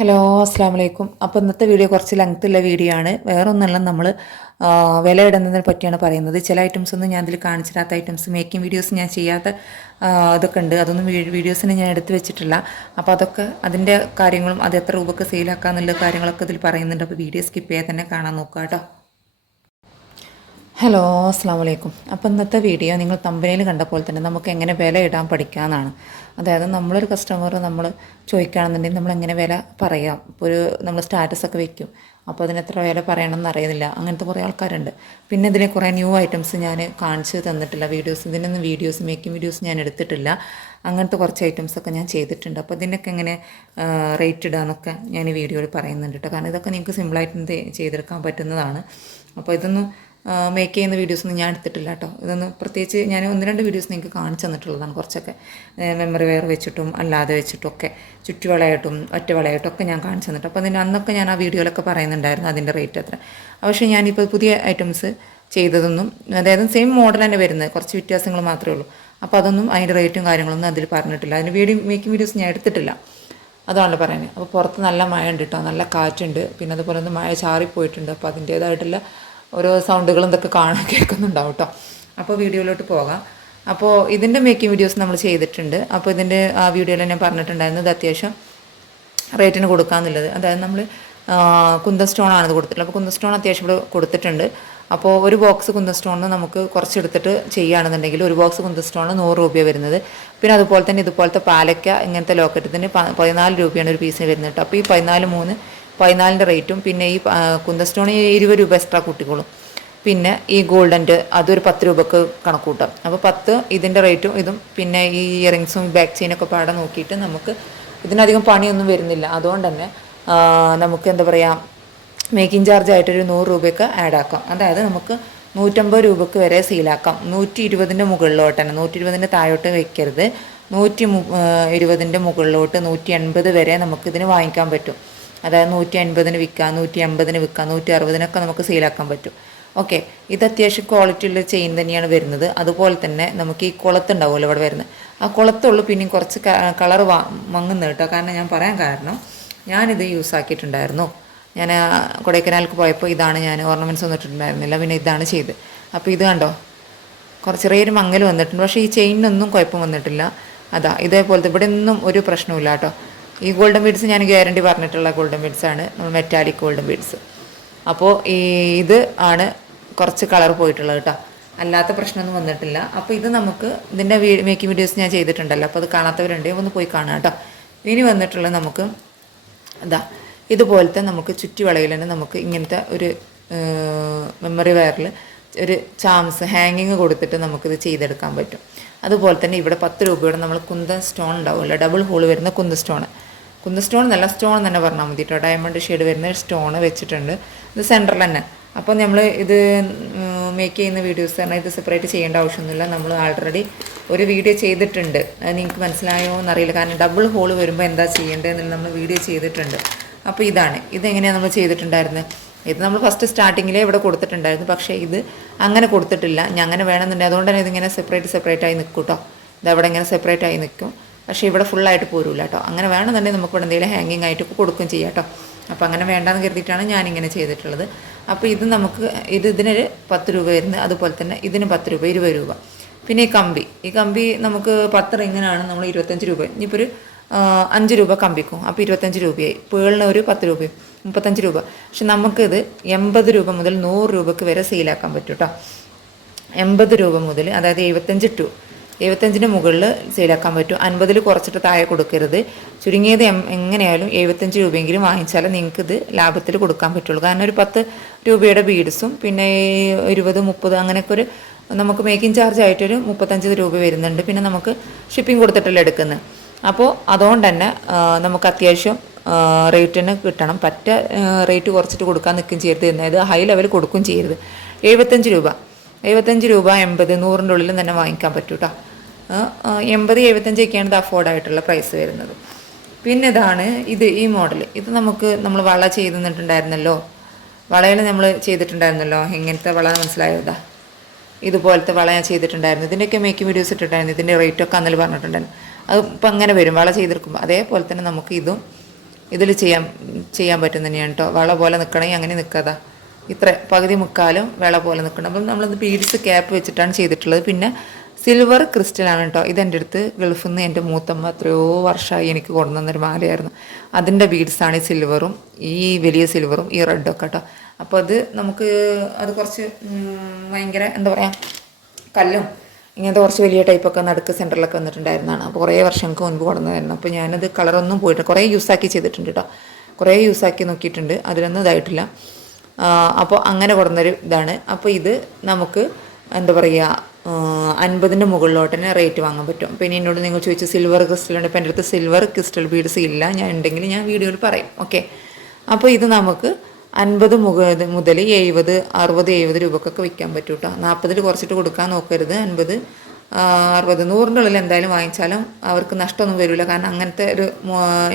Hello അസ്സാം വലൈക്കും. അപ്പോൾ ഇന്നത്തെ വീഡിയോ കുറച്ച് ലെങ്ത് ഉള്ള വീഡിയോ ആണ്. വേറൊന്നല്ല, നമ്മൾ വില ഇടുന്നതിനെ പറ്റിയാണ് പറയുന്നത്. ചില ഐറ്റംസ് ഒന്നും ഞാൻ ഇതിൽ കാണിച്ചിടാത്ത ഐറ്റംസ്, മേക്കിംഗ് വീഡിയോസ് ഞാൻ ചെയ്യാത്ത ഇതൊക്കെ ഉണ്ട്. അതൊന്നും വീഡിയോസിന് ഞാൻ എടുത്തു വെച്ചിട്ടില്ല. അപ്പോൾ അതൊക്കെ അതിൻ്റെ കാര്യങ്ങളും അത് എത്ര രൂപക്ക് സെയിലാക്കാന്നുള്ള കാര്യങ്ങളൊക്കെ ഇതിൽ പറയുന്നുണ്ട്. അപ്പോൾ വീഡിയോ സ്കിപ്പ് ചെയ്യാതെ തന്നെ കാണാൻ നോക്കുക കേട്ടോ. ഹലോ അസ്സാം വലൈക്കും. അപ്പോൾ ഇന്നത്തെ വീഡിയോ നിങ്ങൾ തമ്പനയിൽ കണ്ട പോലെ തന്നെ നമുക്ക് എങ്ങനെ വില ഇടാൻ പഠിക്കാമെന്നാണ്. അതായത് നമ്മളൊരു കസ്റ്റമർ നമ്മൾ ചോദിക്കുകയാണെന്നുണ്ടെങ്കിൽ നമ്മൾ എങ്ങനെ വില പറയാം. ഇപ്പോൾ നമ്മൾ സ്റ്റാറ്റസൊക്കെ വെക്കും, അപ്പോൾ അതിന് എത്ര വില പറയണമെന്ന് അറിയുന്നില്ല. അങ്ങനത്തെ കുറേ ആൾക്കാരുണ്ട്. പിന്നെ ഇതിലെ കുറേ ന്യൂ ഐറ്റംസ് ഞാൻ കാണിച്ച് തന്നിട്ടില്ല. ഇതിനൊന്നും മേക്കിംഗ് വീഡിയോസ് ഞാൻ എടുത്തിട്ടില്ല. അങ്ങനത്തെ കുറച്ച് ഐറ്റംസൊക്കെ ഞാൻ ചെയ്തിട്ടുണ്ട്. അപ്പോൾ ഇതിനൊക്കെ എങ്ങനെ റേറ്റ് ഇടാമെന്നൊക്കെ ഞാൻ ഈ വീഡിയോയിൽ പറയുന്നുണ്ട് കേട്ടോ. കാരണം ഇതൊക്കെ നിങ്ങൾക്ക് സിമ്പിളായിട്ട് ചെയ്തെടുക്കാൻ പറ്റുന്നതാണ്. അപ്പോൾ ഇതൊന്നും മേക്ക് ചെയ്യുന്ന വീഡിയോസൊന്നും ഞാൻ എടുത്തിട്ടില്ല കേട്ടോ. ഇതൊന്ന് പ്രത്യേകിച്ച് ഞാൻ 1-2 വീഡിയോസ് നിങ്ങൾക്ക് കാണിച്ചു തന്നിട്ടുള്ളതാണ്. കുറച്ചൊക്കെ മെമ്മറി വെയർ വെച്ചിട്ടും അല്ലാതെ വെച്ചിട്ടും ഒക്കെ, ചുറ്റുവളയായിട്ടും ഒറ്റവളയായിട്ടും ഒക്കെ ഞാൻ കാണിച്ചു തന്നിട്ട്. അപ്പോൾ അതിന് അന്നൊക്കെ ഞാൻ ആ വീഡിയോയിലൊക്കെ പറയുന്നുണ്ടായിരുന്നു അതിൻ്റെ റേറ്റ് എത്ര. പക്ഷേ ഞാനിപ്പോൾ പുതിയ ഐറ്റംസ് ചെയ്തതൊന്നും, അതായത് സെയിം മോഡൽ തന്നെ വരുന്നത്, കുറച്ച് വ്യത്യാസങ്ങൾ മാത്രമേ ഉള്ളൂ. അപ്പോൾ അതൊന്നും അതിൻ്റെ റേറ്റും കാര്യങ്ങളൊന്നും അതിൽ പറഞ്ഞിട്ടില്ല. അതിന് മേക്കിംഗ് വീഡിയോസ് ഞാൻ എടുത്തിട്ടില്ല. അതാണല്ലോ പറയുന്നത്. അപ്പോൾ പുറത്ത് നല്ല മഴ ഉണ്ട് കേട്ടോ, നല്ല കാറ്റുണ്ട്. പിന്നെ അതുപോലെ ഒന്ന് മഴ ചാറിപ്പോയിട്ടുണ്ട്. അപ്പോൾ അതിൻ്റേതായിട്ടുള്ള ഓരോ സൗണ്ടുകളും ഇതൊക്കെ കേൾക്കുന്നുണ്ടാവും കേട്ടോ. അപ്പോൾ വീഡിയോയിലോട്ട് പോകാം. അപ്പോൾ ഇതിൻ്റെ മേക്കിംഗ് വീഡിയോസ് നമ്മൾ ചെയ്തിട്ടുണ്ട്. അപ്പോൾ ഇതിൻ്റെ ആ വീഡിയോയിൽ ഞാൻ പറഞ്ഞിട്ടുണ്ടായിരുന്നു ഇത് അത്യാവശ്യം റേറ്റിന് കൊടുക്കാമെന്നുള്ളത്. അതായത് നമ്മൾ കുന്തൻ സ്റ്റോണാണ് ഇത് കൊടുത്തിട്ടുള്ളത്. അപ്പോൾ കുന്തൻ സ്റ്റോൺ അത്യാവശ്യം ഇവിടെ കൊടുത്തിട്ടുണ്ട്. അപ്പോൾ ഒരു ബോക്സ് കുന്തൻ സ്റ്റോണിന് നമുക്ക് കുറച്ചെടുത്തിട്ട് ചെയ്യുകയാണെന്നുണ്ടെങ്കിൽ ഒരു ബോക്സ് കുന്തൻ സ്റ്റോണിന് 100 രൂപയാണ് വരുന്നത്. പിന്നെ അതുപോലെ തന്നെ ഇതുപോലത്തെ പാലക്ക ഇങ്ങനത്തെ ലോക്കറ്റത്തിന് 14 രൂപയാണ് ഒരു പീസിന് വരുന്നത് കേട്ടോ. അപ്പോൾ ഈ 14 റേറ്റും പിന്നെ ഈ കുന്തൻ സ്റ്റോൺ 20 രൂപ എക്സ്ട്രാ കൂട്ടിക്കോളും. പിന്നെ ഈ ഗോൾഡൻ്റെ അതൊരു 10 രൂപക്ക് കണക്ക് കൂട്ടാം. അപ്പോൾ 10 ഇതിൻ്റെ റേറ്റും ഇതും പിന്നെ ഈ ഇയറിങ്സും ബാക്ക് ചെയിനൊക്കെ പാടെ നോക്കിയിട്ട് നമുക്ക് ഇതിനധികം പണിയൊന്നും വരുന്നില്ല. അതുകൊണ്ട് തന്നെ നമുക്ക് എന്താ പറയുക, മേക്കിംഗ് ചാർജ് ആയിട്ടൊരു 100 രൂപയൊക്കെ ആഡ് ആക്കാം. അതായത് നമുക്ക് 150 രൂപക്ക് വരെ സെയിലാക്കാം. 120ൻ്റെ മുകളിലോട്ട് തന്നെ, 120ൻ്റെ താഴോട്ട് വെക്കരുത്. 120ൻ്റെ മുകളിലോട്ട് 180 വരെ നമുക്കിതിന് വാങ്ങിക്കാൻ പറ്റും. അതായത് 150-ന് വിൽക്കാം, 150-ന് വിൽക്കാം, 160-നൊക്കെ നമുക്ക് സെയിലാക്കാൻ പറ്റും. ഓക്കെ, ഇത് അത്യാവശ്യം ക്വാളിറ്റി ഉള്ള ചെയിൻ തന്നെയാണ് വരുന്നത്. അതുപോലെ തന്നെ നമുക്ക് ഈ കുളത്തുണ്ടാവുമല്ലോ ഇവിടെ വരുന്നത്, ആ കുളത്തുള്ളൂ പിന്നെയും കുറച്ച് കളർ മങ്ങുന്നത് കേട്ടോ. കാരണം ഞാൻ പറയാൻ കാരണം, ഞാനിത് യൂസ് ആക്കിയിട്ടുണ്ടായിരുന്നു. ഞാൻ കൊടൈക്കനാലിലേക്ക് പോയപ്പോൾ ഇതാണ്, ഞാൻ ഓർണമെൻറ്റ്സ് ഒന്നും ഇട്ടിട്ടുണ്ടായിരുന്നില്ല, പിന്നെ ഇതാണ് ചെയ്ത്. അപ്പോൾ ഇത് കണ്ടോ, കുറച്ച് ചെറിയൊരു മങ്ങൽ വന്നിട്ടുണ്ട്. പക്ഷേ ഈ ചെയിനൊന്നും കുഴപ്പം വന്നിട്ടില്ല. അതാ ഇതേപോലത്തെ ഇവിടെ ഒന്നും ഒരു പ്രശ്നമില്ല കേട്ടോ. ഈ ഗോൾഡൻ ബീഡ്സ് ഞാൻ ഗ്യാരണ്ടി പറഞ്ഞിട്ടുള്ള ഗോൾഡൻ ബീഡ്സാണ്, മെറ്റാലിക് ഗോൾഡൻ ബീഡ്സ്. അപ്പോൾ ഇത് ആണ് കുറച്ച് കളർ പോയിട്ടുള്ളത് കേട്ടോ, അല്ലാത്ത പ്രശ്നമൊന്നും വന്നിട്ടില്ല. അപ്പോൾ ഇത് നമുക്ക് ഇതിൻ്റെ മേക്കിംഗ് വീഡിയോസ് ഞാൻ ചെയ്തിട്ടുണ്ടല്ലോ, അപ്പോൾ അത് കാണാത്തവരുണ്ടെങ്കിൽ ഒന്ന് പോയി കാണാം കേട്ടോ. ഇനി വന്നിട്ടുള്ളത് നമുക്ക് അതാ ഇതുപോലത്തെ നമുക്ക് ചുറ്റുവളയിൽ തന്നെ നമുക്ക് ഇങ്ങനത്തെ ഒരു മെമ്മറി വെയറിൽ ഒരു ചാംസ് ഹാങ്ങിങ് കൊടുത്തിട്ട് നമുക്കിത് ചെയ്തെടുക്കാൻ പറ്റും. അതുപോലെ തന്നെ ഇവിടെ 10 രൂപയുടെ നമ്മൾ കുന്തൻ സ്റ്റോൺ ഉണ്ടാവുമല്ലോ, ഡബിൾ ഹോൾ വരുന്ന കുന്തൻ സ്റ്റോൺ നല്ല സ്റ്റോൺ തന്നെ പറഞ്ഞാൽ മതി കേട്ടോ. ഡയമണ്ട് ഷെയ്ഡ് വരുന്ന സ്റ്റോൺ വെച്ചിട്ടുണ്ട്. ഇത് സെൻറ്ററിൽ തന്നെ. അപ്പോൾ നമ്മൾ ഇത് മേക്ക് ചെയ്യുന്ന വീഡിയോസ് പറഞ്ഞാൽ ഇത് സെപ്പറേറ്റ് ചെയ്യേണ്ട ആവശ്യമൊന്നുമില്ല. നമ്മൾ ആൾറെഡി ഒരു വീഡിയോ ചെയ്തിട്ടുണ്ട്. അത് നിങ്ങൾക്ക് മനസ്സിലായോ എന്നറിയില്ല, കാരണം ഡബിൾ ഹോൾ വരുമ്പോൾ എന്താ ചെയ്യേണ്ടതെന്നുള്ള നമ്മൾ വീഡിയോ ചെയ്തിട്ടുണ്ട്. അപ്പോൾ ഇതെങ്ങനെയാണ് നമ്മൾ ചെയ്തിട്ടുണ്ടായിരുന്നത്. ഇത് നമ്മൾ ഫസ്റ്റ് സ്റ്റാർട്ടിങ്ങിലേ ഇവിടെ കൊടുത്തിട്ടുണ്ടായിരുന്നു. പക്ഷേ ഇത് അങ്ങനെ കൊടുത്തിട്ടില്ല. ഞാൻ അങ്ങനെ വേണമെന്നുണ്ടെങ്കിൽ അതുകൊണ്ട് തന്നെ ഇതിങ്ങനെ സെപ്പറേറ്റ് ആയി നിൽക്കും കേട്ടോ. ഇതവിടെ ഇങ്ങനെ സെപ്പറേറ്റ് ആയി നിൽക്കും. പക്ഷേ ഇവിടെ ഫുള്ളായിട്ട് പോരില്ല കേട്ടോ. അങ്ങനെ വേണമെന്നുണ്ടെങ്കിൽ നമുക്ക് ഇവിടെ എന്തെങ്കിലും ഹാങ്ങിങ് ആയിട്ട് കൊടുക്കുകയും ചെയ്യാം കേട്ടോ. അപ്പോൾ അങ്ങനെ വേണ്ടാന്ന് കരുതിയിട്ടാണ് ഞാനിങ്ങനെ ചെയ്തിട്ടുള്ളത്. അപ്പോൾ ഇത് നമുക്ക് ഇതിനൊരു 10 രൂപ വരുന്നത്. അതുപോലെ തന്നെ ഇതിന് 10 രൂപ, 20 രൂപ. പിന്നെ ഈ കമ്പി നമുക്ക് 10 റിങ്ങിനാണ് നമ്മൾ 25 രൂപ. ഇനിയിപ്പോൾ ഒരു 5 രൂപ കമ്പിക്കും, അപ്പോൾ 25 രൂപയായി. പേളിന് ഒരു 10 രൂപയും 35 രൂപ. പക്ഷെ നമുക്കിത് 80 രൂപ മുതൽ 100 രൂപക്ക് വരെ സെയിലാക്കാൻ പറ്റും കേട്ടോ. 80 രൂപ മുതൽ, അതായത് 75-ന് മുകളിൽ സെയിലാക്കാൻ പറ്റും. 50-ൽ കുറച്ചിട്ട് താഴെ കൊടുക്കരുത്. ചുരുങ്ങിയത് എങ്ങനെയായാലും 75 രൂപയെങ്കിലും വാങ്ങിച്ചാൽ നിങ്ങൾക്കിത് ലാഭത്തിൽ കൊടുക്കാൻ പറ്റുള്ളൂ. കാരണം ഒരു 10 രൂപയുടെ ബീഡ്സും പിന്നെ 20, 30 അങ്ങനെയൊക്കെ ഒരു നമുക്ക് മേക്കിംഗ് ചാർജ് ആയിട്ടൊരു 35 രൂപ വരുന്നുണ്ട്. പിന്നെ നമുക്ക് ഷിപ്പിംഗ് കൊടുത്തിട്ടല്ലേ എടുക്കുന്നത്. അപ്പോൾ അതുകൊണ്ട് തന്നെ നമുക്ക് അത്യാവശ്യം റേറ്റിന് കിട്ടണം. റേറ്റ് കുറച്ചിട്ട് കൊടുക്കാൻ നിൽക്കുകയും ചെയ്യരുത്, അതായത് ഹൈ ലെവൽ കൊടുക്കുകയും ചെയ്യരുത്. 75 രൂപ, 80, 100ൻ്റെ ഉള്ളിലും തന്നെ വാങ്ങിക്കാൻ പറ്റും കേട്ടോ. 80, 75 ഒക്കെയാണ് ഇത് അഫോർഡായിട്ടുള്ള പ്രൈസ് വരുന്നത്. പിന്നെ ഇതാണ് ഈ മോഡൽ. ഇത് നമ്മൾ വള ചെയ്തിട്ടുണ്ടായിരുന്നല്ലോ, വളയിൽ നമ്മൾ ചെയ്തിട്ടുണ്ടായിരുന്നല്ലോ. എങ്ങനത്തെ വള മനസ്സിലായതാ, ഇതുപോലത്തെ വള ഞാൻ ചെയ്തിട്ടുണ്ടായിരുന്നു. ഇതിൻ്റെയൊക്കെ മേക്കിംഗ് വീഡിയോസ് ഇട്ടിട്ടുണ്ടായിരുന്നു. ഇതിൻ്റെ റേറ്റൊക്കെ അന്നൽ പറഞ്ഞിട്ടുണ്ടായിരുന്നു. അത് ഇപ്പം അങ്ങനെ വരും വള ചെയ്തെടുക്കുമ്പോൾ. അതേപോലെ തന്നെ നമുക്ക് ഇതും ഇതിൽ ചെയ്യാൻ പറ്റും തന്നെയാണ് കേട്ടോ. വള പോലെ നിൽക്കണമെങ്കിൽ അങ്ങനെ നിൽക്കാതാ, ഇത്ര പകുതി മുക്കാലും വിള പോലെ നിൽക്കണം. അപ്പം നമ്മളത് ബീഡ്സ് ക്യാപ്പ് വെച്ചിട്ടാണ് ചെയ്തിട്ടുള്ളത്. പിന്നെ സിൽവർ ക്രിസ്റ്റലാണ് കേട്ടോ. ഇതെൻ്റെ അടുത്ത് ഗൾഫിൽ നിന്ന് എൻ്റെ മൂത്തമ്മ എത്രയോ വർഷമായി എനിക്ക് കൊണ്ടുവന്നൊരു മാലയായിരുന്നു. അതിൻ്റെ ബീഡ്സാണ് ഈ സിൽവറും, ഈ വലിയ സിൽവറും ഈ റെഡൊക്കെ കേട്ടോ. അപ്പോൾ അത് നമുക്ക് അത് കുറച്ച് ഭയങ്കര എന്താ പറയുക, കല്ലും ഇങ്ങനത്തെ കുറച്ച് വലിയ ടൈപ്പൊക്കെ നടുക്ക് സെൻറ്ററിലൊക്കെ വന്നിട്ടുണ്ടായിരുന്നതാണ്. അപ്പോൾ കുറേ വർഷങ്ങൾക്ക് മുൻപ് കൊണ്ടുവന്നതായിരുന്നു. അപ്പോൾ ഞാനത് കളറൊന്നും പോയിട്ട് കുറേ യൂസാക്കി ചെയ്തിട്ടുണ്ട് കേട്ടോ. കുറേ യൂസാക്കി നോക്കിയിട്ടുണ്ട്, അതിലൊന്നും ഇതായിട്ടില്ല. അപ്പോൾ അങ്ങനെ കൊടുന്നൊരു ഇതാണ്. അപ്പോൾ ഇത് നമുക്ക് എന്താ പറയുക 50ൻ്റെ മുകളിലോട്ട് തന്നെ റേറ്റ് വാങ്ങാൻ പറ്റും. പിന്നെ എന്നോട് നിങ്ങൾ ചോദിച്ചു സിൽവർ ക്രിസ്റ്റലുണ്ട്. ഇപ്പോൾ എൻ്റെ അടുത്ത് സിൽവർ ക്രിസ്റ്റൽ ബീഡ്സ് ഇല്ല, ഞാൻ ഉണ്ടെങ്കിൽ ഞാൻ വീഡിയോയിൽ പറയും. ഓക്കെ, അപ്പോൾ ഇത് നമുക്ക് 50 മുതൽ 70, 60, 70 രൂപക്കൊക്കെ വിൽക്കാൻ പറ്റും കേട്ടോ. 40 കുറച്ചിട്ട് കൊടുക്കാൻ നോക്കരുത്. 50, 60, 100ൻ്റെ ഉള്ളിൽ എന്തായാലും വാങ്ങിച്ചാലും അവർക്ക് നഷ്ടമൊന്നും വരില്ല. കാരണം അങ്ങനത്തെ ഒരു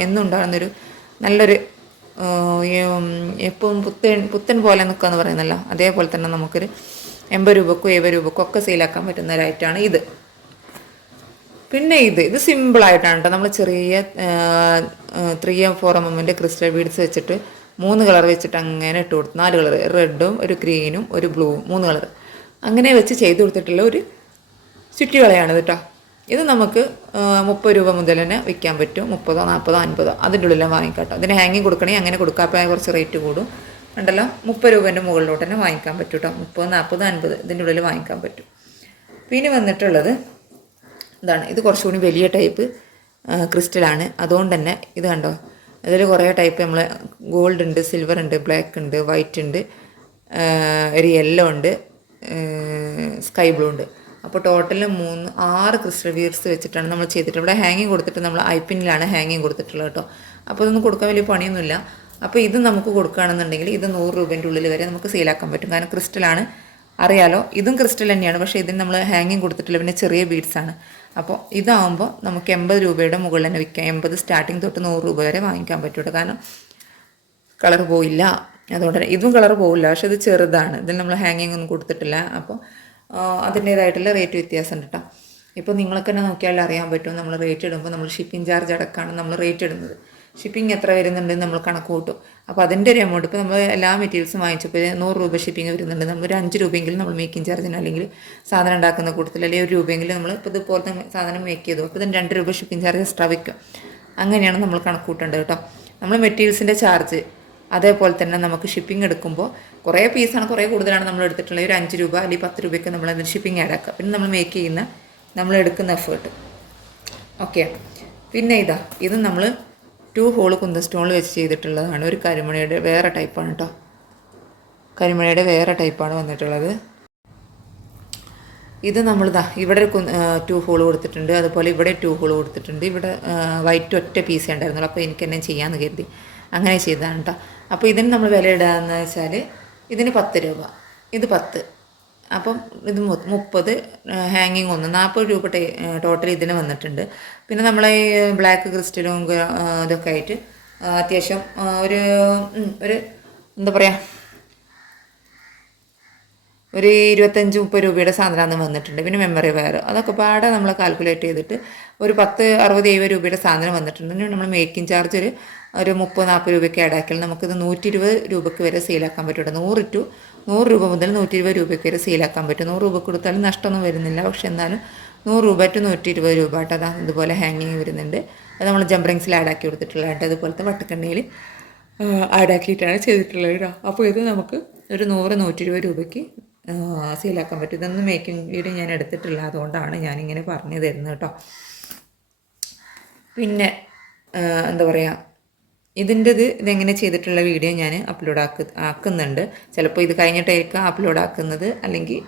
എന്നും ഉണ്ടാകുന്നൊരു നല്ലൊരു എപ്പോഴും പുത്തൻ പോലെ നിൽക്കുകയെന്ന് പറയുന്നല്ലോ, അതേപോലെ തന്നെ നമുക്കൊരു 80 രൂപക്കോ 70 രൂപക്കോ ഒക്കെ സെയിലാക്കാൻ പറ്റുന്ന ഒരൈറ്റമാണ് ഇത്. പിന്നെ ഇത് സിമ്പിളായിട്ടാണ് കേട്ടോ. നമ്മൾ ചെറിയ 3 or 4 mm ക്രിസ്റ്റൽ ബീഡ്സ് വെച്ചിട്ട് 3 കളർ വെച്ചിട്ട് അങ്ങനെ ഇട്ട് കൊടുത്തു. 4 കളർ, റെഡും ഒരു ഗ്രീനും ഒരു ബ്ലൂവും, 3 കളർ അങ്ങനെ വെച്ച് ചെയ്ത് കൊടുത്തിട്ടുള്ള ഒരു ചുറ്റിവളയാണ് കേട്ടോ. ഇത് നമുക്ക് 30 രൂപ മുതൽ തന്നെ വിൽക്കാൻ പറ്റും. 30, 40, 50 അതിൻ്റെ ഉള്ളിലാണ് വാങ്ങിക്കാട്ടോ. അതിന് ഹാങ്ങിങ് കൊടുക്കണമെങ്കിൽ അങ്ങനെ കൊടുക്കാപ്പോൾ കുറച്ച് റേറ്റ് കൂടും ഉണ്ടല്ലോ. 30 രൂപേൻ്റെ മുകളിലോട്ട് തന്നെ വാങ്ങിക്കാൻ പറ്റും കേട്ടോ. 30, 40, 50 ഇതിൻ്റെ ഉള്ളിൽ വാങ്ങിക്കാൻ പറ്റും. പിന്നെ വന്നിട്ടുള്ളത് ഇതാണ്. ഇത് കുറച്ചുകൂടി വലിയ ടൈപ്പ് ക്രിസ്റ്റലാണ്. അതുകൊണ്ട് തന്നെ ഇത് കണ്ടോ, ഇതിൽ കുറേ ടൈപ്പ് നമ്മൾ ഗോൾഡ് ഉണ്ട്, സിൽവർ ഉണ്ട്, ബ്ലാക്ക് ഉണ്ട്, വൈറ്റ് ഉണ്ട്, ഒരു യെല്ലോ ഉണ്ട്, സ്കൈ ബ്ലൂ ഉണ്ട്. അപ്പോൾ ടോട്ടൽ 6 ക്രിസ്റ്റൽ ബീഡ്സ് വെച്ചിട്ടാണ് നമ്മൾ ചെയ്തിട്ട്. ഇവിടെ ഹാങ്ങിങ് കൊടുത്തിട്ട് നമ്മൾ ഐപ്പിനിലാണ് ഹാങ്ങിങ് കൊടുത്തിട്ടുള്ളത് കേട്ടോ. അപ്പോൾ ഇതൊന്നും കൊടുക്കാൻ വലിയ പണിയൊന്നുമില്ല. അപ്പോൾ ഇത് നമുക്ക് കൊടുക്കുകയാണെന്നുണ്ടെങ്കിൽ ഇത് 100 രൂപേൻ്റെ ഉള്ളിൽ വരെ നമുക്ക് സെയിലാക്കാൻ പറ്റും. കാരണം ക്രിസ്റ്റലാണ്, അറിയാലോ. ഇതും ക്രിസ്റ്റൽ തന്നെയാണ്, പക്ഷേ ഇതിന് നമ്മൾ ഹാങ്ങിങ് കൊടുത്തിട്ടില്ല, പിന്നെ ചെറിയ ബീഡ്സാണ്. അപ്പോൾ ഇതാവുമ്പോൾ നമുക്ക് 80 രൂപയുടെ മുകളിൽ തന്നെ വിൽക്കാം. 80 സ്റ്റാർട്ടിങ് തൊട്ട് 100 രൂപ വരെ വാങ്ങിക്കാൻ പറ്റും. കാരണം കളർ പോയില്ല, അതുകൊണ്ട് തന്നെ ഇതും കളർ പോവില്ല. പക്ഷേ ഇത് ചെറുതാണ്, ഇതിൽ നമ്മൾ ഹാങ്ങിങ് ഒന്നും കൊടുത്തിട്ടില്ല. അപ്പോൾ അതിൻ്റേതായിട്ടുള്ള റേറ്റ് വ്യത്യാസം ഉണ്ട് കേട്ടോ. ഇപ്പോൾ നിങ്ങൾക്ക് തന്നെ നോക്കിയാൽ അറിയാൻ പറ്റും. നമ്മൾ റേറ്റ് ഇടുമ്പോൾ നമ്മൾ ഷിപ്പിംഗ് ചാർജ് അടക്കമാണ് നമ്മൾ റേറ്റ് ഇടുന്നത്. ഷിപ്പിംഗ് എത്ര വരുന്നുണ്ടെന്ന് നമ്മൾ കണക്ക് കൂട്ടും. അപ്പോൾ അതിൻ്റെ ഒരു എമൗണ്ട്, ഇപ്പോൾ നമ്മൾ എല്ലാ മെറ്റീരിയൽസും വാങ്ങിച്ചപ്പോൾ 100 രൂപ ഷിപ്പിംഗ് വരുന്നുണ്ട്. നമ്മൾ ഒരു 5 രൂപയെങ്കിലും നമ്മൾ മേക്കിംഗ് ചാർജിന് അല്ലെങ്കിൽ സാധനം ഉണ്ടാക്കുന്ന കൂട്ടത്തിൽ അല്ലെങ്കിൽ 1 രൂപയെങ്കിലും നമ്മൾ ഇപ്പോൾ ഇതുപോലത്തെ സാധനം മേക്ക് ചെയ്തു, അപ്പോൾ ഇതിന് 2 രൂപ ഷിപ്പിംഗ് ചാർജ് എക്സ്ട്രാ വയ്ക്കും. അങ്ങനെയാണ് നമ്മൾ കണക്ക് കൂട്ടേണ്ടത് കേട്ടോ. നമ്മൾ മെറ്റീരിയൽസിൻ്റെ ചാർജ്, അതേപോലെ തന്നെ നമുക്ക് ഷിപ്പിംഗ് എടുക്കുമ്പോൾ കുറേ പീസാണ്, കുറേ കൂടുതലാണ് നമ്മൾ എടുത്തിട്ടുള്ളത്. ഒരു 5 രൂപ അല്ലെങ്കിൽ 10 രൂപയ്ക്ക് നമ്മൾ അതിന് ഷിപ്പിംഗ് ആഡ് ആക്കുക. പിന്നെ നമ്മൾ മേക്ക് ചെയ്യുന്ന നമ്മൾ എടുക്കുന്ന എഫേർട്ട്. ഓക്കെ, പിന്നെ ഇത് നമ്മൾ 2 ഹോള് കുന്തൻ സ്റ്റോണിൽ വെച്ച് ചെയ്തിട്ടുള്ളതാണ്. ഒരു കരിമണിയുടെ വേറെ ടൈപ്പാണ് കേട്ടോ. കരിമണിയുടെ വേറെ ടൈപ്പാണ് വന്നിട്ടുള്ളത്. ഇത് നമ്മൾ ഇവിടെ 2 ഹോള് കൊടുത്തിട്ടുണ്ട്, അതുപോലെ ഇവിടെ 2 ഹോള് കൊടുത്തിട്ടുണ്ട്. ഇവിടെ വൈറ്റ് ഒറ്റ പീസേ ഉണ്ടായിരുന്നുള്ളൂ, അപ്പോൾ എനിക്ക് തന്നെ ചെയ്യാമെന്ന് കരുതി അങ്ങനെ ചെയ്തതാണ് കേട്ടോ. അപ്പോൾ ഇതിന് നമ്മൾ വില ഇടാന്ന് വെച്ചാൽ ഇതിന് 10 രൂപ, ഇത് 10, അപ്പം ഇത് 30, ഹാങ്ങിങ് 1, 40 രൂപ ടോട്ടൽ ഇതിന് വന്നിട്ടുണ്ട്. പിന്നെ നമ്മളെ ഈ ബ്ലാക്ക് ക്രിസ്റ്റലും ഇതൊക്കെ ആയിട്ട് അത്യാവശ്യം ഒരു എന്താ പറയുക, ഒരു 25-30 രൂപയുടെ സാധനം വന്നിട്ടുണ്ട്. പിന്നെ മെമ്മറി വയർ, അതൊക്കെ പാടെ നമ്മൾ കാൽക്കുലേറ്റ് ചെയ്തിട്ട് ഒരു 10, 60, 70 രൂപയുടെ സാധനം വന്നിട്ടുണ്ട്. നമ്മൾ മേക്കിംഗ് ചാർജ് ഒരു 30-40 രൂപയ്ക്ക് ആഡാക്കിയാൽ നമുക്കിത് 120 രൂപയ്ക്ക് വരെ സെയിലാക്കാൻ പറ്റും. 100 രൂപ മുതൽ 120 രൂപയ്ക്ക് വരെ സെയിലാക്കാൻ പറ്റും. 100 രൂപ കൊടുത്താലും നഷ്ടമൊന്നും വരുന്നില്ല. പക്ഷെ എന്നാലും 100 രൂപ ടു 120 രൂപ ആയിട്ട് അതാ ഇതുപോലെ ഹാങ്ങിങ് വരുന്നുണ്ട്. അത് നമ്മൾ ജംപറിങ്സിൽ ആഡാക്കി കൊടുത്തിട്ടുള്ളതായിട്ട്, അതുപോലത്തെ വട്ടക്കണ്ണിയിൽ ആഡാക്കിയിട്ടാണ് ചെയ്തിട്ടുള്ളത് കേട്ടോ. അപ്പോൾ ഇത് നമുക്ക് ഒരു 100-120 രൂപയ്ക്ക് സെയിലാക്കാൻ പറ്റും. ഇതൊന്നും മേക്കിംഗ് വീഡിയോ ഞാൻ എടുത്തിട്ടില്ല, അതുകൊണ്ടാണ് ഞാനിങ്ങനെ പറഞ്ഞു തരുന്നത് കേട്ടോ. പിന്നെ എന്താ പറയുക, ഇതെങ്ങനെ ചെയ്തിട്ടുള്ള വീഡിയോ ഞാൻ അപ്ലോഡ് ആക്കുന്നുണ്ട്. ചിലപ്പോൾ ഇത് കഴിഞ്ഞിട്ടായിരിക്കും അപ്ലോഡ് ആക്കുന്നത്, അല്ലെങ്കിൽ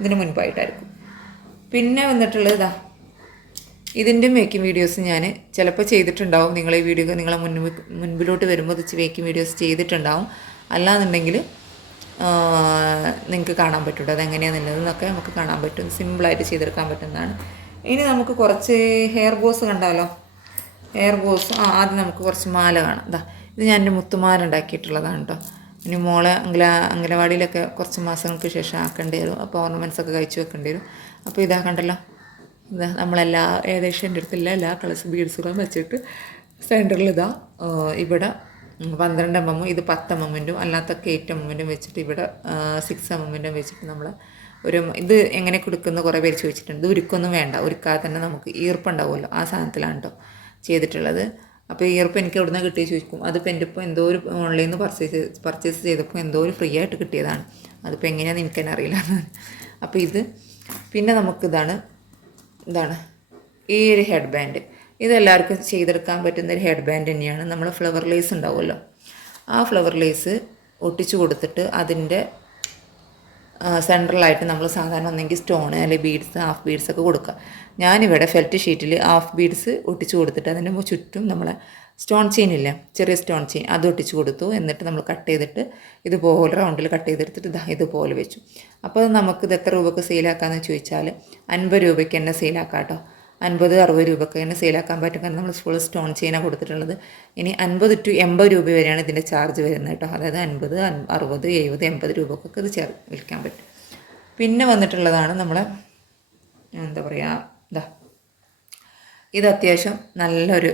ഇതിന് മുൻപായിട്ടായിരിക്കും. പിന്നെ വന്നിട്ടുള്ളത് ഇതിൻ്റെ മേക്കിംഗ് വീഡിയോസ് ഞാൻ ചിലപ്പോൾ ചെയ്തിട്ടുണ്ടാവും. നിങ്ങളെ വീഡിയോ നിങ്ങളെ മുൻപിലോട്ട് വരുമ്പോൾ ഇത് മേക്കിംഗ് വീഡിയോസ് ചെയ്തിട്ടുണ്ടാവും. അല്ലാന്നുണ്ടെങ്കിൽ നിങ്ങൾക്ക് കാണാൻ പറ്റും അതെങ്ങനെയാണെന്നുള്ളതെന്നൊക്കെ നമുക്ക് കാണാൻ പറ്റും. സിമ്പിളായിട്ട് ചെയ്തെടുക്കാൻ പറ്റുന്നതാണ്. ഇനി നമുക്ക് കുറച്ച് ഹെയർ ബോസ് കണ്ടാലോ. ഹെയർ ബോസ് ആദ്യം നമുക്ക് കുറച്ച് മാല കാണാം. ഇത് ഞാൻ എൻ്റെ മുത്തുമാല ഉണ്ടാക്കിയിട്ടുള്ളതാണ് കേട്ടോ. ഇനി മോളെ അംഗനവാടിയിലൊക്കെ കുറച്ച് മാസങ്ങൾക്ക് ശേഷം ആക്കേണ്ടി വരും. അപ്പോൾ ഓർണമെൻറ്റ്സൊക്കെ കഴിച്ച് വെക്കേണ്ടി വരും. അപ്പോൾ കണ്ടല്ലോ, നമ്മളെല്ലാ ഏകദേശം എൻ്റെ അടുത്തുള്ള എല്ലാ കളേഴ്സ് ബീഡ്സുകളും വെച്ചിട്ട് സെൻറ്ററിൽ ഇവിടെ 12 mm ഇത് 10 mm അല്ലാത്തൊക്കെ 8 mm വെച്ചിട്ട് ഇവിടെ 6 mm വെച്ചിട്ട് നമ്മൾ ഇത് എങ്ങനെ കൊടുക്കുന്ന കുറേ പേര് ചോദിച്ചിട്ടുണ്ട്. ഇത് ഉരുക്കൊന്നും വേണ്ട, ഉരുക്കാതെ തന്നെ നമുക്ക് ഈർപ്പുണ്ടാവുമല്ലോ, ആ സാധനത്തിലാണ് കേട്ടോ ചെയ്തിട്ടുള്ളത്. അപ്പോൾ ഈർപ്പം എനിക്ക് എവിടെ നിന്ന് കിട്ടിയ ചോദിക്കും. അതിപ്പോൾ എൻ്റെ ഇപ്പോൾ എന്തോ ഒരു ഓൺലൈനിൽ നിന്ന് പർച്ചേസ് ചെയ്തപ്പോൾ എന്തോ ഒരു ഫ്രീ ആയിട്ട് കിട്ടിയതാണ്. അതിപ്പോൾ എങ്ങനെയാണെന്ന് എനിക്ക് തന്നെ അറിയില്ല. അപ്പോൾ ഇത് പിന്നെ നമുക്കിതാണ് ഈ ഒരു ഹെഡ് ബാൻഡ്. ഇതെല്ലാവർക്കും ചെയ്തെടുക്കാൻ പറ്റുന്ന ഒരു ഹെഡ് ബാൻഡ് തന്നെയാണ്. നമ്മൾ ഫ്ലവർ ലേസ് ഉണ്ടാവുമല്ലോ, ആ ഫ്ലവർ ലേസ് ഒട്ടിച്ചു കൊടുത്തിട്ട് അതിൻ്റെ സെൻട്രലായിട്ട് നമ്മൾ സാധാരണ ഒന്നെങ്കിൽ സ്റ്റോൺ അല്ലെങ്കിൽ ബീഡ്സ്, ഹാഫ് ബീഡ്സ് ഒക്കെ കൊടുക്കുക. ഞാനിവിടെ ഫെൽറ്റ് ഷീറ്റിൽ ഹാഫ് ബീഡ്സ് ഒട്ടിച്ചു കൊടുത്തിട്ട് അതിൻ്റെ ചുറ്റും നമ്മളെ സ്റ്റോൺ ചെയിൻ ഇല്ല, ചെറിയ സ്റ്റോൺ ചെയിൻ, അത് ഒട്ടിച്ചു കൊടുത്തു. എന്നിട്ട് നമ്മൾ കട്ട് ചെയ്തിട്ട് ഇതുപോലെ റൗണ്ടിൽ കട്ട് ചെയ്തെടുത്തിട്ട് ഇതുപോലെ വെച്ചു. അപ്പോൾ നമുക്കിത് എത്ര രൂപയ്ക്ക് സെയിലാക്കാമെന്ന് ചോദിച്ചാൽ 50 രൂപയ്ക്ക് തന്നെ സെയിലാക്കാം കേട്ടോ. 50-60 രൂപയ്ക്ക് തന്നെ സെയിലാക്കാൻ പറ്റും. കാരണം നമ്മൾ ഫുൾ സ്റ്റോൺ ചെയിനാണ് കൊടുത്തിട്ടുള്ളത്. ഇനി 50 to 80 രൂപ വരെയാണ് ഇതിൻ്റെ ചാർജ് വരുന്നത് കേട്ടോ. അതായത് 50, 60, 70, 80 രൂപക്കൊക്കെ ഇത് വിൽക്കാൻ പറ്റും. പിന്നെ വന്നിട്ടുള്ളതാണ് നമ്മളെ ഇത് അത്യാവശ്യം നല്ലൊരു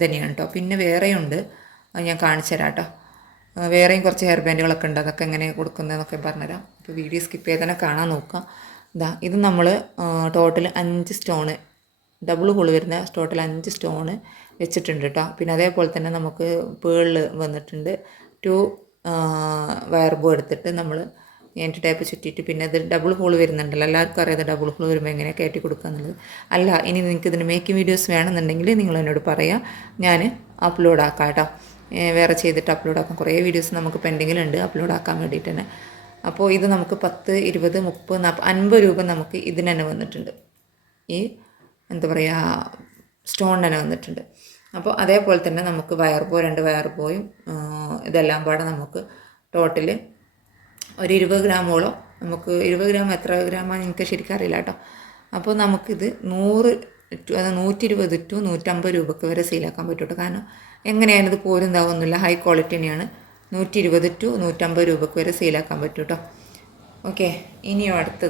തന്നെയാണ് കേട്ടോ. പിന്നെ വേറെയുണ്ട്, ഞാൻ കാണിച്ചു തരാം കേട്ടോ. വേറെയും കുറച്ച് ഹെയർ ബാൻഡുകളൊക്കെ ഉണ്ട്, അതൊക്കെ എങ്ങനെ കൊടുക്കുന്നതെന്നൊക്കെ പറഞ്ഞുതരാം. അപ്പോൾ വീഡിയോ സ്കിപ്പ് ചെയ്ത് തന്നെ കാണാൻ നോക്കാം. ഇത് നമ്മൾ ടോട്ടൽ 5 സ്റ്റോണ്, ഡബിൾ ഹോൾ വരുന്ന ടോട്ടൽ 5 സ്റ്റോണ് വെച്ചിട്ടുണ്ട് കേട്ടോ. പിന്നെ അതേപോലെ തന്നെ നമുക്ക് പേളിൽ വന്നിട്ടുണ്ട് 2 വയർ ബോ എടുത്തിട്ട് നമ്മൾ എൻ്റെ ടൈപ്പ് ചുറ്റിയിട്ട്, പിന്നെ ഇത് ഡബിൾ ഹോൾ വരുന്നുണ്ടല്ലോ, എല്ലാവർക്കും അറിയാതെ ഡബിൾ ഹോൾ വരുമ്പോൾ എങ്ങനെ കയറ്റി കൊടുക്കുക എന്നുള്ളത്. അല്ല, ഇനി നിങ്ങൾക്ക് ഇതിന് മേക്കിംഗ് വീഡിയോസ് വേണമെന്നുണ്ടെങ്കിൽ നിങ്ങൾ എന്നോട് പറയാം, ഞാൻ അപ്ലോഡ് ആക്കാം കേട്ടോ. വേറെ ചെയ്തിട്ട് അപ്ലോഡ് ആക്കാം. കുറേ വീഡിയോസ് നമുക്ക് പെൻഡിങ്ങിലുണ്ട് അപ്ലോഡ് ആക്കാൻ വേണ്ടിയിട്ട് തന്നെ. അപ്പോൾ ഇത് നമുക്ക് 10, 20, 30, 40, 50 രൂപ നമുക്ക് ഇതിന് തന്നെ വന്നിട്ടുണ്ട്. ഈ സ്റ്റോൺ തന്നെ വന്നിട്ടുണ്ട്. അപ്പോൾ അതേപോലെ തന്നെ നമുക്ക് വയർ ബോ, 2 വയർ ബോയും ഇതെല്ലാം പാടെ നമുക്ക് ടോട്ടൽ ഒരു 20 ഗ്രാമോളം, നമുക്ക് 20 ഗ്രാം എത്ര ഗ്രാമാണ് എനിക്ക് ശരിക്കും അറിയില്ല കേട്ടോ. അപ്പോൾ നമുക്കിത് 120 to 150 രൂപയ്ക്ക് വരെ സെയിലാക്കാൻ പറ്റും കേട്ടോ. കാരണം എങ്ങനെയാണ് ഇത് പോരുന്നതാവുന്നില്ല, ഹൈ ക്വാളിറ്റി തന്നെയാണ്. 120 to 150 രൂപയ്ക്ക് വരെ സെയിലാക്കാൻ പറ്റും കേട്ടോ. ഓക്കെ, ഇനിയും അടുത്ത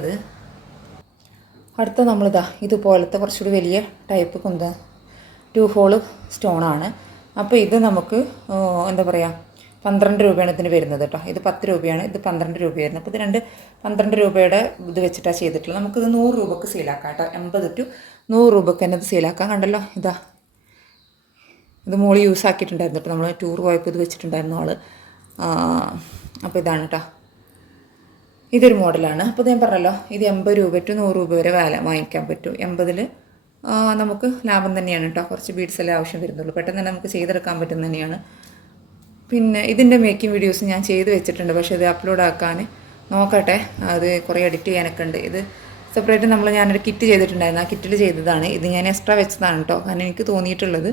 ഇതുപോലത്തെ കുറച്ചുകൂടി വലിയ ടൈപ്പ് 2 ഹോള് സ്റ്റോണാണ്. അപ്പോൾ ഇത് നമുക്ക് 12 രൂപയാണ് ഇതിന് വരുന്നത് കേട്ടോ. ഇത് 10 രൂപയാണ്, ഇത് 12 രൂപയായിരുന്നു. അപ്പോൾ ഇത് 12 രൂപയുടെ ഇത് വെച്ചിട്ടാണ് ചെയ്തിട്ടുള്ളത്. നമുക്കിത് 100 രൂപയ്ക്ക് സെയിലാക്കാം കേട്ടോ. 80 to 100 രൂപയ്ക്ക് തന്നെ ഇത് സെയിലാക്കാം. കണ്ടല്ലോ, ഇത് മോള് യൂസ് ആക്കിയിട്ടുണ്ടായിരുന്നു കേട്ടോ. നമ്മൾ ടൂർ പോയപ്പോൾ ഇത് വെച്ചിട്ടുണ്ടായിരുന്നു ആൾ. അപ്പോൾ ഇതാണ് കേട്ടോ, ഇതൊരു മോഡലാണ്. അപ്പോൾ ഞാൻ പറഞ്ഞല്ലോ, ഇത് 80 രൂപ to 100 രൂപ വരെ വാങ്ങിക്കാൻ പറ്റും. 80-ൽ നമുക്ക് ലാഭം തന്നെയാണ് കേട്ടോ. കുറച്ച് ബീഡ്സ് എല്ലാം ആവശ്യം വരുന്നുള്ളൂ, പെട്ടെന്ന് തന്നെ നമുക്ക് ചെയ്തെടുക്കാൻ പറ്റുന്ന തന്നെയാണ്. പിന്നെ ഇതിൻ്റെ മേക്കിംഗ് വീഡിയോസ് ഞാൻ ചെയ്ത് വെച്ചിട്ടുണ്ട്, പക്ഷേ ഇത് അപ്ലോഡ് ആക്കാൻ നോക്കട്ടെ, അത് കുറേ എഡിറ്റ് ചെയ്യാനൊക്കെ ഉണ്ട്. ഇത് സെപ്പറേറ്റ് ഞാനൊരു കിറ്റ് ചെയ്തിട്ടുണ്ടായിരുന്നു, ആ കിറ്റിൽ ചെയ്തതാണ്. ഇത് ഞാൻ എക്സ്ട്രാ വെച്ചതാണ് കേട്ടോ. കാരണം എനിക്ക് തോന്നിയിട്ടുള്ളത്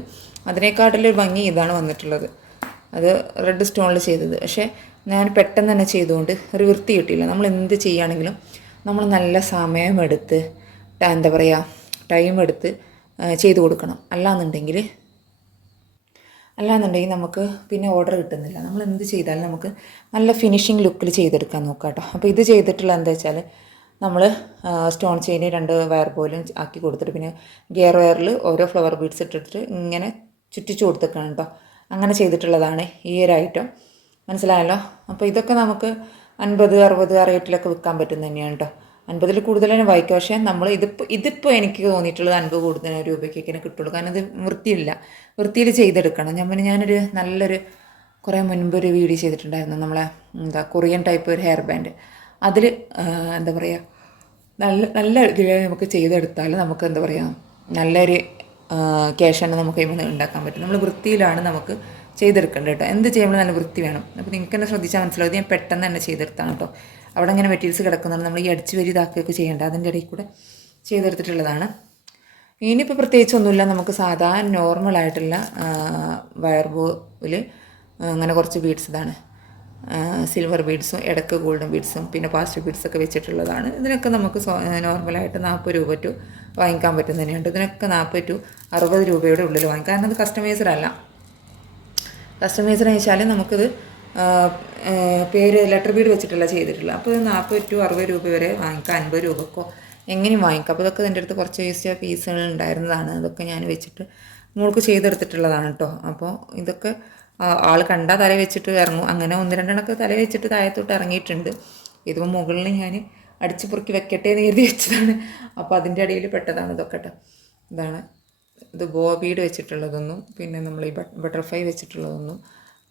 അതിനേക്കാട്ടിലൊരു ഭംഗി ഇതാണ് വന്നിട്ടുള്ളത്. അത് റെഡ് സ്റ്റോണിൽ ചെയ്തത്. പക്ഷേ ഞാൻ പെട്ടെന്ന് തന്നെ ചെയ്തുകൊണ്ട് ഒരു വൃത്തി കിട്ടിയില്ല. നമ്മൾ എന്ത് ചെയ്യുകയാണെങ്കിലും നമ്മൾ നല്ല സമയമെടുത്ത് ടൈം എടുത്ത് ചെയ്ത് കൊടുക്കണം. അല്ലാന്നുണ്ടെങ്കിൽ നമുക്ക് പിന്നെ ഓർഡർ കിട്ടുന്നില്ല. നമ്മൾ എന്ത് ചെയ്താലും നമുക്ക് നല്ല ഫിനിഷിങ് ലുക്കിൽ ചെയ്തെടുക്കാൻ നോക്കാം കേട്ടോ. അപ്പോൾ ഇത് ചെയ്തിട്ടുള്ള എന്താ വെച്ചാൽ നമ്മൾ സ്റ്റോൺ ചെയിന് 2 വയർ പോലും ആക്കി കൊടുത്തിട്ട്, പിന്നെ ഗിയർ വയറിൽ ഓരോ ഫ്ലവർ ബീഡ്സ് ഇട്ടിട്ട് ഇങ്ങനെ ചുറ്റിച്ചു കൊടുത്തേക്കാണ് കേട്ടോ. അങ്ങനെ ചെയ്തിട്ടുള്ളതാണ് ഈ ഒരു ഐറ്റം. മനസ്സിലായല്ലോ. അപ്പോൾ ഇതൊക്കെ നമുക്ക് 50, 60 ആ റേറ്റിലൊക്കെ വിൽക്കാൻ പറ്റുന്ന തന്നെയാണ് കേട്ടോ. 50-ൽ കൂടുതൽ തന്നെ വായിക്കാം. പക്ഷേ നമ്മൾ ഇതിപ്പോൾ എനിക്ക് തോന്നിയിട്ടുള്ളത് 50 കൂടുതൽ രൂപയ്ക്കൊക്കെ കിട്ടുള്ളൂ. കാരണം ഇത് വൃത്തിയിൽ ചെയ്തെടുക്കണം. ഞാനൊരു നല്ലൊരു കുറേ മുൻപൊരു വീഡിയോ ചെയ്തിട്ടുണ്ടായിരുന്നു, നമ്മളെ കൊറിയൻ ടൈപ്പ് ഒരു ഹെയർ ബാൻഡ്. അതിൽ നല്ല രീതിയിൽ നമുക്ക് ചെയ്തെടുത്താൽ നമുക്ക് നല്ലൊരു ക്യാഷാണ് നമുക്ക് ഇവിടെ ഉണ്ടാക്കാൻ പറ്റും. നമ്മൾ വൃത്തിയിലാണ് നമുക്ക് ചെയ്തെടുക്കേണ്ടത് കേട്ടോ. എന്ത് ചെയ്യുമ്പോൾ നല്ല വൃത്തി വേണം. അപ്പോൾ നിങ്ങൾക്ക് തന്നെ ശ്രദ്ധിച്ചാൽ മനസ്സിലാവും. ഞാൻ പെട്ടെന്ന് തന്നെ ചെയ്തെടുത്താണ് കേട്ടോ. അവിടെ ഇങ്ങനെ മെറ്റീരിയൽസ് കിടക്കുന്നതാണ്, നമ്മൾ ഈ അടിച്ച് വരി ഇതാക്കുകയൊക്കെ ചെയ്യേണ്ടത്. അതിൻ്റെ ഇടയിൽ കൂടെ ചെയ്തെടുത്തിട്ടുള്ളതാണ്. ഇനിയിപ്പോൾ പ്രത്യേകിച്ചൊന്നുമില്ല. നമുക്ക് സാധാരണ നോർമലായിട്ടുള്ള വയർ ബോയിൽ അങ്ങനെ കുറച്ച് ബീഡ്സ് സിൽവർ ബീഡ്സും ഇടയ്ക്ക് ഗോൾഡൻ ബീഡ്സും പിന്നെ പാസ്റ്റ് ബീഡ്സൊക്കെ വെച്ചിട്ടുള്ളതാണ്. ഇതിനൊക്കെ നമുക്ക് നോർമലായിട്ട് 40 രൂപ ടു വാങ്ങിക്കാൻ പറ്റുന്ന തന്നെയുണ്ട്. ഇതിനൊക്കെ 40 to 60 രൂപയുടെ ഉള്ളിൽ വാങ്ങിക്കാം. കാരണം അത് കസ്റ്റമൈസ്ഡല്ല. കസ്റ്റമൈസ്ഡ് വെച്ചാൽ നമുക്കിത് പേര് ലെറ്റർ ബീഡ് വെച്ചിട്ടല്ല ചെയ്തിട്ടുള്ളത്. അപ്പോൾ 40 to 60 രൂപ വരെ വാങ്ങിക്കാം, 50 രൂപക്കോ എങ്ങനെയും വാങ്ങിക്കാം. അപ്പോൾ ഇതൊക്കെ എൻ്റെ അടുത്ത് കുറച്ച് എക്സ്ട്രാ പീസുകൾ ഉണ്ടായിരുന്നതാണ്. അതൊക്കെ ഞാൻ വെച്ചിട്ട് മോൾക്ക് ചെയ്തെടുത്തിട്ടുള്ളതാണ് കേട്ടോ. അപ്പോൾ ഇതൊക്കെ ആൾ കണ്ടാൽ തല വെച്ചിട്ട് ഇറങ്ങും. അങ്ങനെ ഒന്ന് രണ്ടെണ്ണമൊക്കെ തല വെച്ചിട്ട് താഴത്തോട്ട് ഇറങ്ങിയിട്ടുണ്ട്. ഇതിപ്പോൾ മുകളിൽ ഞാൻ അടിച്ച് പൊറുക്കി വെക്കട്ടെ എന്ന് കരുതി വെച്ചതാണ്. അപ്പോൾ അതിൻ്റെ അടിയിൽ പെട്ടതാണ് ഇതൊക്കെ കേട്ടോ. ഇതാണ് ഇത് ബോബീഡ് വെച്ചിട്ടുള്ളതൊന്നും, പിന്നെ നമ്മൾ ഈ ബട്ടർഫ്ലൈ വെച്ചിട്ടുള്ളതൊന്നും,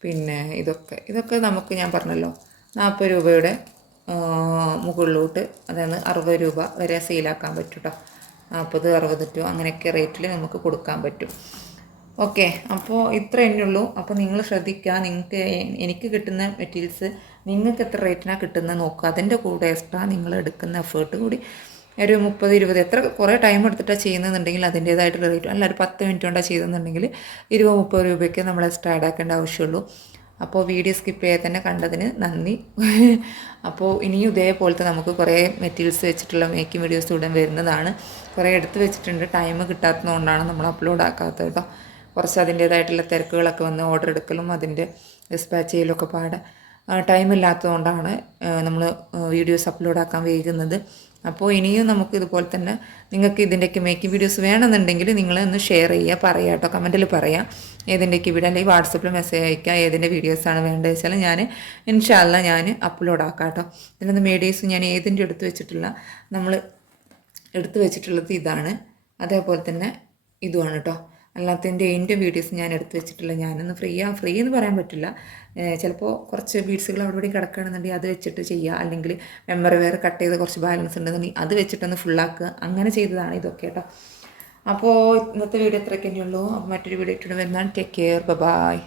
പിന്നെ ഇതൊക്കെ നമുക്ക് ഞാൻ പറഞ്ഞല്ലോ 40 രൂപയുടെ മുകളിലോട്ട്, അതായത് 60 രൂപ വരെ സെയിലാക്കാൻ പറ്റും കേട്ടോ. 40, 60 ടു അങ്ങനെയൊക്കെ റേറ്റിൽ നമുക്ക് കൊടുക്കാൻ പറ്റും. ഓക്കെ, അപ്പോൾ ഇത്ര തന്നെയുള്ളൂ. അപ്പോൾ നിങ്ങൾ ശ്രദ്ധിക്കുക, നിങ്ങൾക്ക് എനിക്ക് കിട്ടുന്ന മെറ്റീരിയൽസ് നിങ്ങൾക്ക് എത്ര റേറ്റിനാണ് കിട്ടുന്നത് നോക്കുക. അതിൻ്റെ കൂടെ എക്സ്ട്രാ നിങ്ങൾ എടുക്കുന്ന എഫേർട്ട് കൂടി ഒരു 30, 20 എത്ര കുറേ ടൈം എടുത്തിട്ടാണ് ചെയ്യുന്നതെന്നുണ്ടെങ്കിൽ അതിൻ്റേതായിട്ടുള്ള റേറ്റ്, അല്ല ഒരു 10 മിനിറ്റ് കൊണ്ടാണ് ചെയ്തെന്നുണ്ടെങ്കിൽ 20, 30 രൂപയ്ക്ക് നമ്മൾ എക്സ്ട്രാ ആഡ് ആക്കേണ്ട ആവശ്യമുള്ളൂ. അപ്പോൾ വീഡിയോ സ്കിപ്പ് ചെയ്യാതെ തന്നെ കണ്ടതിന് നന്ദി. അപ്പോൾ ഇനിയും ഇതേപോലത്തെ നമുക്ക് കുറേ മെറ്റീരിയൽസ് വെച്ചിട്ടുള്ള മേക്കിംഗ് വീഡിയോസ് ഉടൻ വരുന്നതാണ്. കുറേ എടുത്ത് വെച്ചിട്ടുണ്ട്, ടൈം കിട്ടാത്തതുകൊണ്ടാണ് നമ്മൾ അപ്ലോഡ് ആക്കാത്തത് കേട്ടോ. കുറച്ച് അതിൻ്റേതായിട്ടുള്ള തിരക്കുകളൊക്കെ വന്ന് ഓർഡർ എടുക്കലും അതിൻ്റെ ഡിസ്പാച്ച് ചെയ്യലൊക്കെ പാടെ ടൈമില്ലാത്തതുകൊണ്ടാണ് നമ്മൾ വീഡിയോസ് അപ്ലോഡ് ആക്കാൻ വൈകുന്നത്. അപ്പോൾ ഇനിയും നമുക്ക് ഇതുപോലെ തന്നെ നിങ്ങൾക്ക് ഇതിൻ്റെയൊക്കെ മേക്കിംഗ് വീഡിയോസ് വേണമെന്നുണ്ടെങ്കിൽ നിങ്ങളൊന്ന് ഷെയർ ചെയ്യുക, പറയുക കേട്ടോ, കമൻറ്റിൽ പറയാം ഏതിൻ്റെയൊക്കെ വീഡിയോ, അല്ലെങ്കിൽ വാട്സപ്പിൽ മെസ്സേജ് അയക്കുക ഏതിൻ്റെ വീഡിയോസാണ് വേണ്ടത് വെച്ചാൽ ഞാൻ ഇൻഷാ അല്ലാഹ് ഞാൻ അപ്ലോഡ് ആക്കാം കേട്ടോ. ഇതിനൊന്ന് മീഡിയസ് ഞാൻ ഏതിൻ്റെ എടുത്ത് വെച്ചിട്ടില്ല, നമ്മൾ എടുത്ത് വെച്ചിട്ടുള്ളത് ഇതാണ്, അതേപോലെ തന്നെ ഇതുമാണ് കേട്ടോ. അല്ലാത്തതിൻ്റെ വീഡിയോസ് ഞാൻ എടുത്ത് വെച്ചിട്ടില്ല. ഞാനൊന്ന് ഫ്രീ എന്ന് പറയാൻ പറ്റില്ല, ചിലപ്പോൾ കുറച്ച് ബീഡ്സുകൾ അവിടെ ഇവിടെ കിടക്കുകയാണെന്നുണ്ടെങ്കിൽ അത് വെച്ചിട്ട് ചെയ്യുക, അല്ലെങ്കിൽ മെമ്മറി വെയർ കട്ട് ചെയ്ത് കുറച്ച് ബാലൻസ് ഉണ്ടെന്നുണ്ടെങ്കിൽ അത് വെച്ചിട്ടൊന്ന് ഫുള്ളാക്കുക, അങ്ങനെ ചെയ്തതാണ് ഇതൊക്കെ കേട്ടോ. അപ്പോൾ ഇന്നത്തെ വീഡിയോ ഇത്രയൊക്കെ തന്നെയുള്ളൂ. അപ്പോൾ മറ്റൊരു വീഡിയോ ഇട്ടിട്ട് വരുന്നതാണ്. Take care, by.